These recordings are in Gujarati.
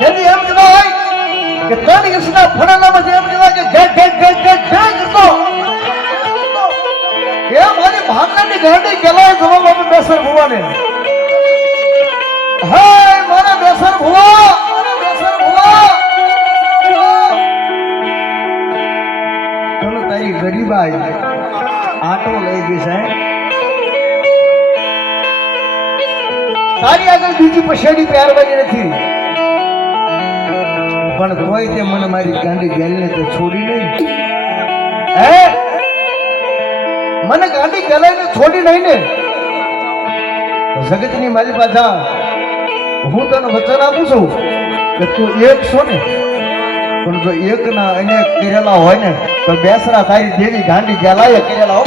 જેથી એમ કહેવાય કે ત્રણ વર્ષના ફળાનામાં એમ કહેવાય કે ઘેર કરતો કે મારી ભાગની ગાડી ગેલાય જવાબ આપે બેસર ભુવાને. હે મારા બેસર ભુવા ચલો તારી ગરીબાઈ આટો લઈ ગઈ છે. તારી આગળ બીજી પછેડી પહેરવાની નથી, પણ તોય તે મને મારી ગાંડી ગેલને તે છોડી નહીં. હે મને ગાંડી ગેલાઈને છોડી નહીં ને તો જગતની મારી પાછા હું તને વચન આપું છું કે તું એક છો ને, પણ જો એક ના અનેક કરેલા હોય ને તો બેસરા તારી દેવી ગાંડી ગેલાએ કરેલા.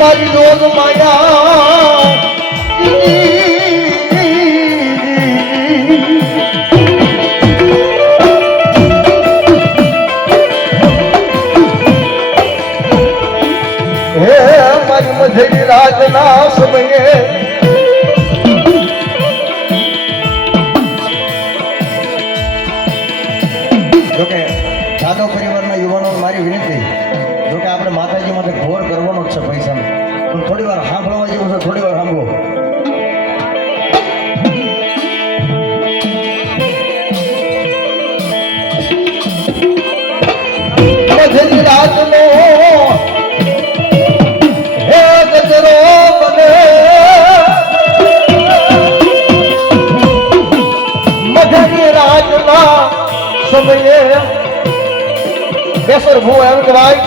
મારી રોગ માયા હે મારી મજરી રાજના સમયે જોકે સાદો પરિવારના યુવાનો મારી વિનંતી, જોકે આપણે માતાજી માટે ઘોર કરવાનો જ છે પૈસાનો, પણ થોડી વાર સાંભળવા જેવું છે, થોડી વાર સાંભળો. મજરી રાજનો હે ગજરો બને મજરી રાજના સમયે બેસર ભૂ એમ કહેવાય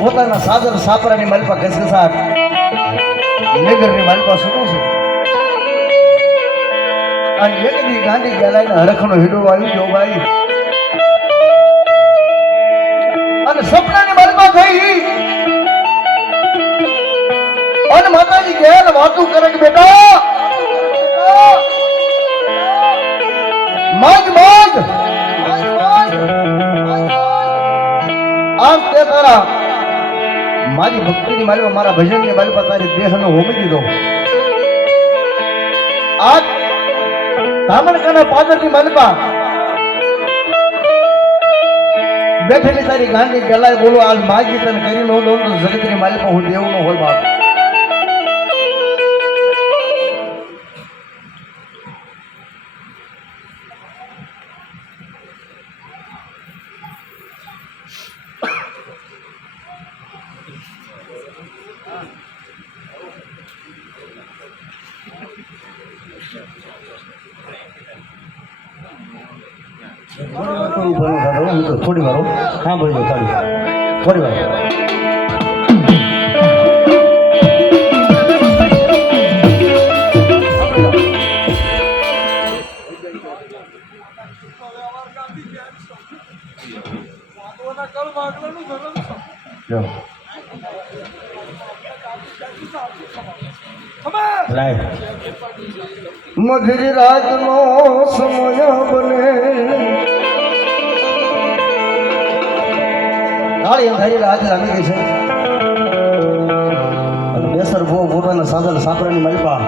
પોતાના સાદર સાપરાની માલપા ઘસઘસાટ નગરની માલપા શું છે અને એકની ગાંડી ગેલાઈને હરખનો હીડો આવી ગયો ભાઈ અને સપનાની માલપા થઈ અને માતાજી ગેલ વાતું કરે કે બેટા માગ માગ આમ તે તારા મારી ભક્તિની માલવા મારા ભજનની માલવા તારી દેહનો હોમી દીધો. આજ ધામણકાના પાદરની માલવા બેઠેલી તારી ગાંડી ગલાય બોલો આજ માગી તને કરી નો દો તો જગતની માલવા હું દેવનો હોય બાપ. થોડી વાર હા બોલો થોડી વાર મધરી રાતનો સમય બને નાળી અંધારી રાત લાગી ગઈ છે અને બેસર બહુ પોતાના સાધન સાપરાની માલપા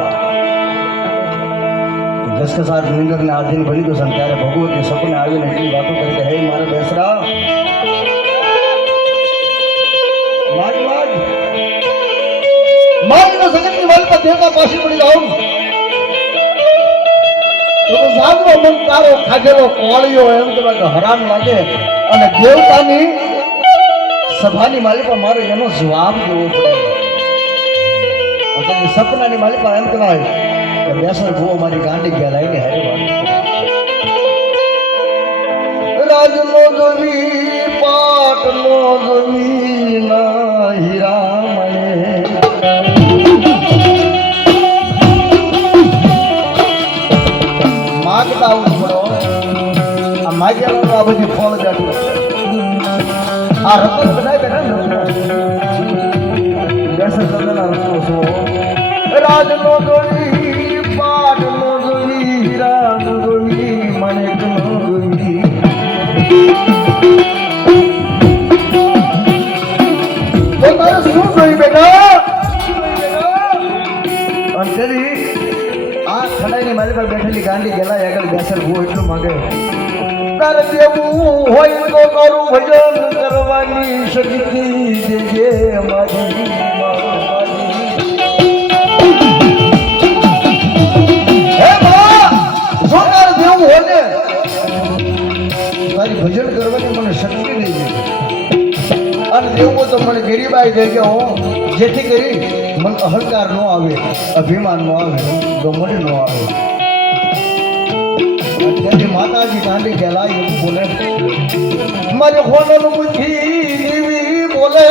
ઘસઘસાટ નિંદરને આધીન બની ગયો છે. ત્યારે ભગવતી સપને આવીને એટલી વાતો કરી કે હે મારા બેસરા માગનો જગતની માલપા દેવતા પાછી પડી જાઉં તો જાગનો મન તારો ખાધેલો કોળિયો એમ કે હરામ લાગે અને દેવતાની સભાની માલિકા મારો એનો જવાબ દેવો પડે. સપનાની માલિકા એમ કહેવાય કે બેસર ભૂવો મારી ગાંડી ગયા લાઈને હારે રાજનો જોવી પાટનો જોવી ના હીરા મને માગતા આવું પડો. આ માગેલો આ બધી ફળ જાડું આ રતન બનાવી બેઠા રાજનો જોઈ પાટનો જોઈ પણ તેરી આ ખડાઈની મારી પર બેઠેલી ગાંડી ગેલા આગળ બેસર હું એટલું માંગે તારે દેવું હોય તો તારું ભજન કરવાની શક્તિ દેજે અમારી હે બા જો તારે દેવું હોય ને તારી ભજન કરવાની મને શક્તિ દેજે અને દેવું તો મને ગરીબાઈ દેજે હો જેથી કરી મને અહંકાર ન આવે અભિમાન ન આવે ગમડી ન આવે અત્યારે માતાજી ગાંડી ગયેલા એવું બોલે મારે હોનલ બુદ્ધિ બોલે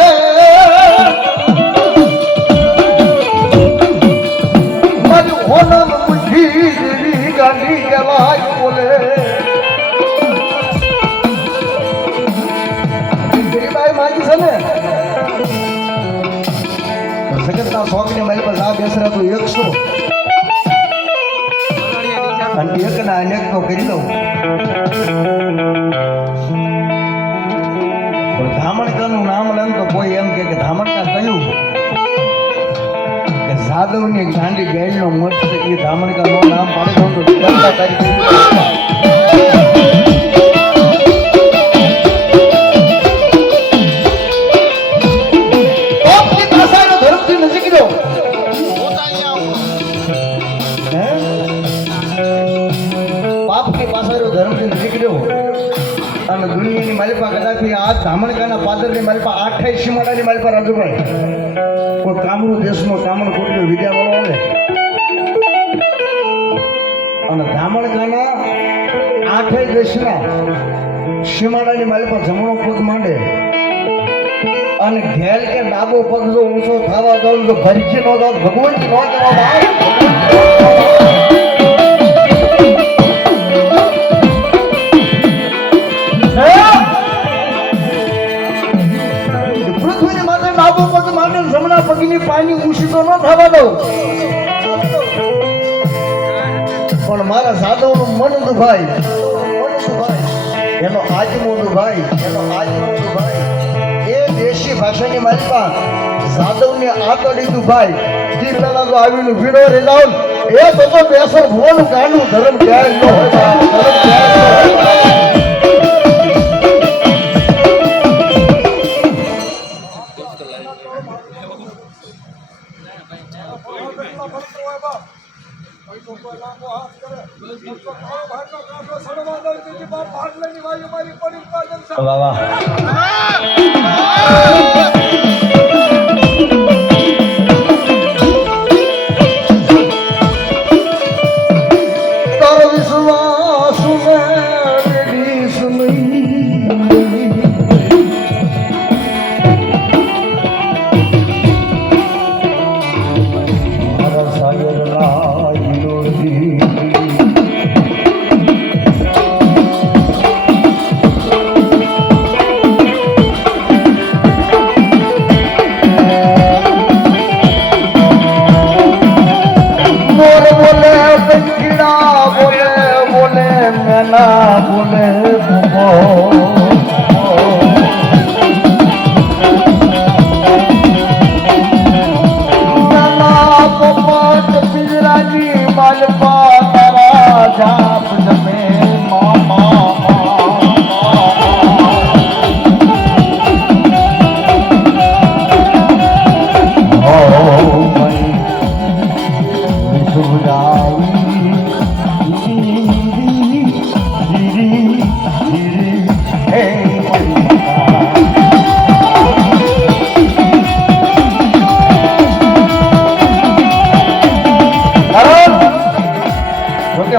મારી હોનલ બુદ્ધિ દેવી ગાંડી ગયેલા બોલે ગરીબાઈ માગી છે ને જગતના શોખની મારી પાસે આ બેસરા તો 100 અને એકના અનેક તો કરી દઉં પણ ધામણકાનું નામ લેમ તો કોઈ એમ કે ધામણકા કહ્યું કે સાધવની ગાંડી ગાયનો મત છે એ ધામણકાનું નામ પાડી દઉં તો જગતના તારી અને દુનિયાની માલિપા કદાચથી આ ધામણકાના પાદરની માલિપા 28 સીમાડાની માલિપા રાજુભાઈ કોઈ કામરૂ દેશનો કામણ કોટનો વિદ્યાવાળો આવે અને ધામણકાના 28 દેશના સીમાડાની માલિપા જમણો પગ માંડે અને ઘેલ કે ડાબો પગ જો ઊંચો થવા દઉં તો ભરકી નો દો ભગવંત નો જમણા પગની પાણી ઊંચી તો ન થવા દઉં પણ મારા સાધવનું મન દુભાઈ એનો આજમો દુભાઈ એ દેશી ભાષાની માલિકા સાધવને આતડી દુભાઈ જી પેલા તો આવીને ભીડો રે જાવ એ તો બેસર ભોનું કાનું ધર્મ ક્યાંય ન હોય વાહ તારો વિશ્વાસ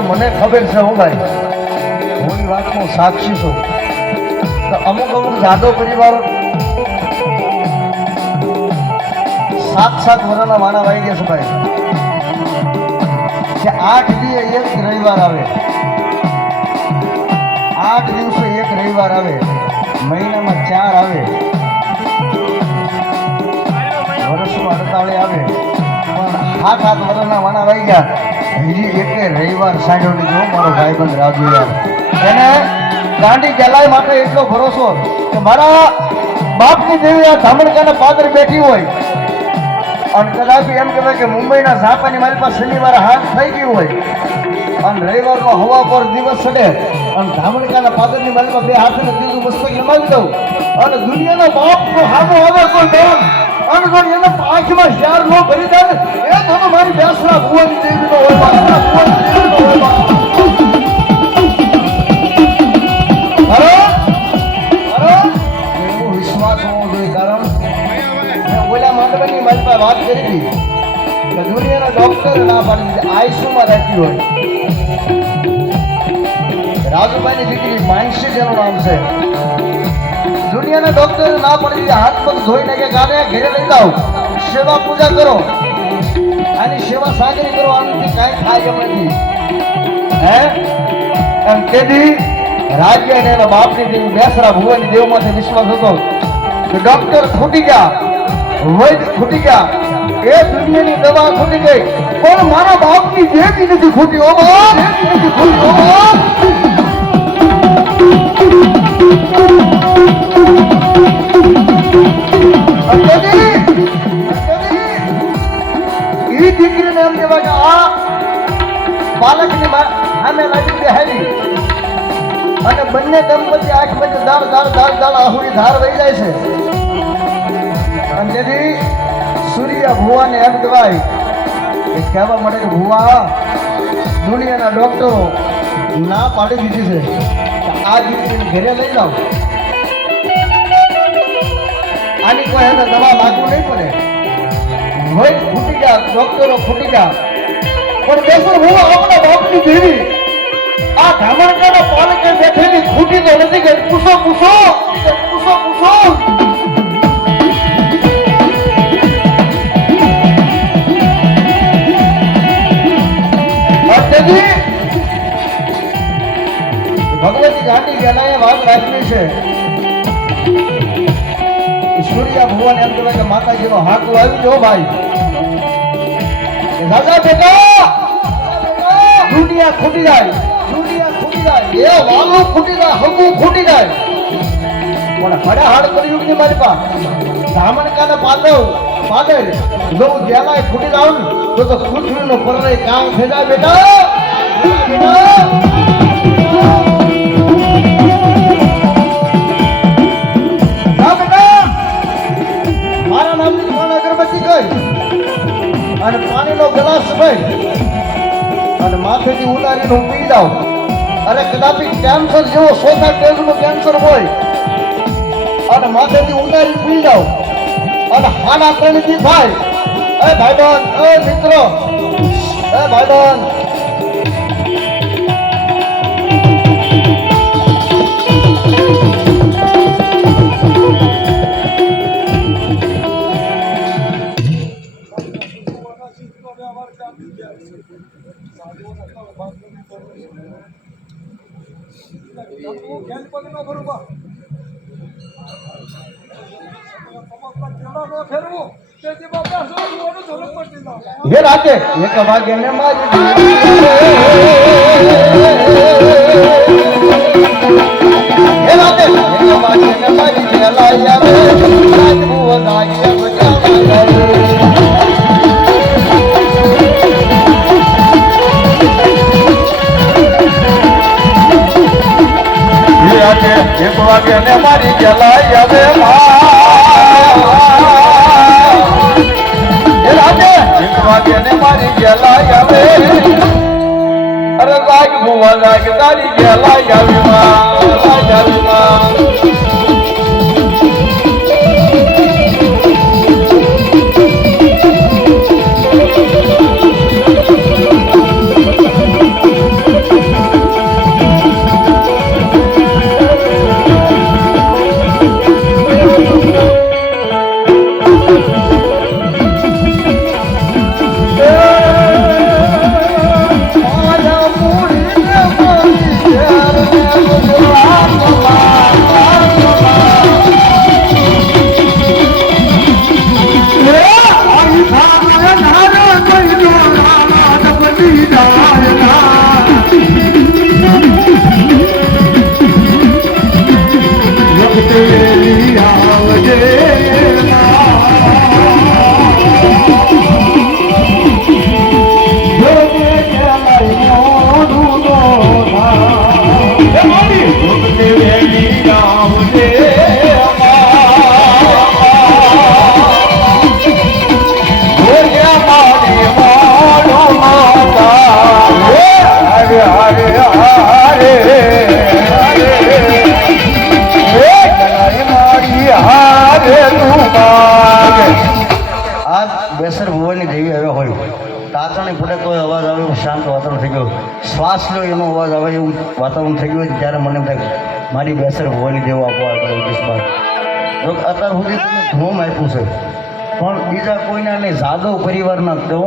મને ખબર છે હું ભાઈ હું વાતનો સાક્ષી છું તો અમુક જાદવ પરિવારો 7 વર્ષના વાણા વાઈ ગયા છે ભાઈ કે 8 દિવસે એક રવિવાર આવે 8 દિવસે એક રવિવાર આવે મહિનામાં 4 આવે વર્ષમાં 48 આવે પણ 7 વર્ષના વાણા વાઈ ગયા હજી એક રવિવાર સાંજો લીધો મારો ભાઈબંધ રાજુ યાર એને ગાંડી ગેલાઈ માટે એટલો ભરોસો કે મારા બાપની દેવી આ ધામણકાના પાદર બેઠી હોય અને કદાચ એમ કહેવાય કે મુંબઈના ઝાપાની મારી પાસે શનિવારે હાથ થઈ ગયું હોય અને રવિવારનો હવા પર દિવસ ચડે અને ધામણકાના પાદરની માલિકમાં બે હાથને ત્રીજું મસ્તક નમાવી દઉં અને દુનિયાના બાપનો હામો આવે કોઈ બેન અને જો એના આંખમાં શ્યાર ન ભરી જાય એ તો મારી બેસરા ભુવાની દેવીનો હોય બેસરા ભુવાની દેવીનો હોય એવું વિશ્વાસ હોવો જોઈએ કારણ મેં ઓલા માંડવાની મારી પાસે વાત કરી હતી કે દુનિયાના ડોક્ટર ના પાડી દીધી આઈસીયુમાં રહેતી હોય રાજુભાઈની દીકરી માનસી જેનું નામ છે દુનિયાના ડોક્ટર ના પડી દીધી હાથ પગ ધોઈ નાખે ગાને ઘરે લઈ જાઓ સેવા પૂજા કરો આની સેવા સાગરી કરો આનાથી કાંઈ થાય એમ નથી હે એમ તેથી રાજ્ય અને એના બાપની દેવી બેસરા ભુવાની દેવમાંથી વિશ્વાસ હતો કે ડોક્ટર ખૂટી ગયા વૈદ ખૂટી ગયા એ દુનિયાની દવા ખૂટી ગઈ પણ મારા બાપની દેવી નથી ખૂટી ઓ બાપ નથી ખૂટી ઓ બાપ એ દીકરીને એમ કહેવાય કે આ બાળકની સામે લાગી બેહેલી અને બંને દંપતી આંખ વચ્ચે દાળ આહુરી ધાર વહી જાય છે અને તેથી સૂર્ય ભુવાને એમ કહેવાય કે કહેવા મળે કે ભુવા દુનિયાના ડોક્ટરો ના પાડી દીધી છે કે આ દીકરીને ઘરે લઈ જાઓ આની કોઈ એને દવા લાગુ નહીં પડે વૈદ ફૂટી ગયા ડોક્ટરો ફૂટી ગયા પણ બેસો ભુવા આપણા બાપની દેવી આ ધામણકાના પાલકે બેઠેલી ખૂટી તો નથી ગઈ પૂછો ભગવતી ગાંધી ગેલાએ વાત રાખી છે સૂર્ય ભગવાન એમ કહેવાય કે માતાજીનો હાથ આવી જો ભાઈ રાજા બેટા દુનિયા ખૂટી જાય એ વાલો ખૂટી જાય હગુ ખૂટી જાય પણ ખડા હાડ કર્યું કે મારી પા ધામણકાના પાદર જો જેલાય ખૂટી જાવ ને તો કુઠરીનો પરલે કામ થઈ જાય બેટા મારા નામની ત્રણ અગરબત્તી ગઈ અને પાણીનો ગ્લાસ ભાઈ અને માથેથી ઉતારીને હું પી જાઉં અરે કદાપી કેન્સર જેવો સોના ટેજનું કેન્સર હોય અને માથેથી ઉતારી પી જાઉં અને હાના ત્રણથી થાય એ ભાઈબંધ એ મિત્રો એ ભાઈબંધ હે રાતે એક વાગે ને મારી હે રાતે એક વાગે ને મારી ગેલાઈ આવે રાત બુઓ દાગી બજાવા ગઈ એક વાગે ને મારી ગેલાઈ આવે ને મારી ગેલાઈ આવે અરે લાગ ભુવા લાગ તારી ગેલાઈ આવી હારે હારે હારે મારી હારે તું આ બેસર ભુવનની દેવી હવે હોય તાતણી ફૂટે કોઈ અવાજ આવે એવું શાંત વાતાવરણ થઈ ગયું શ્વાસ લો એનો અવાજ આવે એવું વાતાવરણ થઈ ગયું ત્યારે મને થાય મારી બેસર ભુવનની દેવો આપવા બાદ જો અત્યાર સુધી તમે ધૂમ આપ્યું છે પણ બીજા કોઈને નહીં જાદવ પરિવારના કહો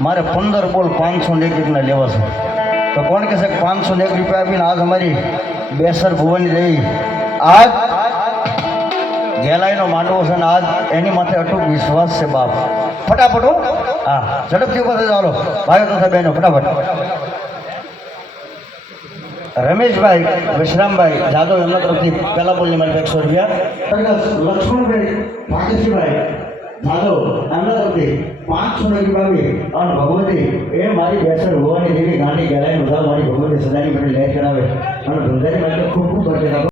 મારે 15 બોલ 501 લેવા છે તો કોણ કહેશે 501 રૂપિયા આપીને આજ અમારી બેસર ભુવનની દેવી આજ ગેલાઈનો માંડવો છે ને આજ એની માથે અટૂટ વિશ્વાસ છે બાપ ફટાફટ હો હા ઝડપથી ઉપર થઈ ચાલો ભાઈઓ તથા બહેનો ફટાફટ રમેશભાઈ વિશ્રામભાઈ જાદવ એમના તરફથી પહેલા બોલની મારી 100 રૂપિયા લક્ષ્મણભાઈ ભાગ્યશ્રીભાઈ જાદવ એમના તરફથી 500 રૂપિયા અને ભગવતી એ મારી બેસર હોવાની દેવી ગાંડી ગેલાઈ બધા મારી ભગવતી સદાની માટે લહેર કરાવે અને ધંધાની માટે ખૂબ ખૂબ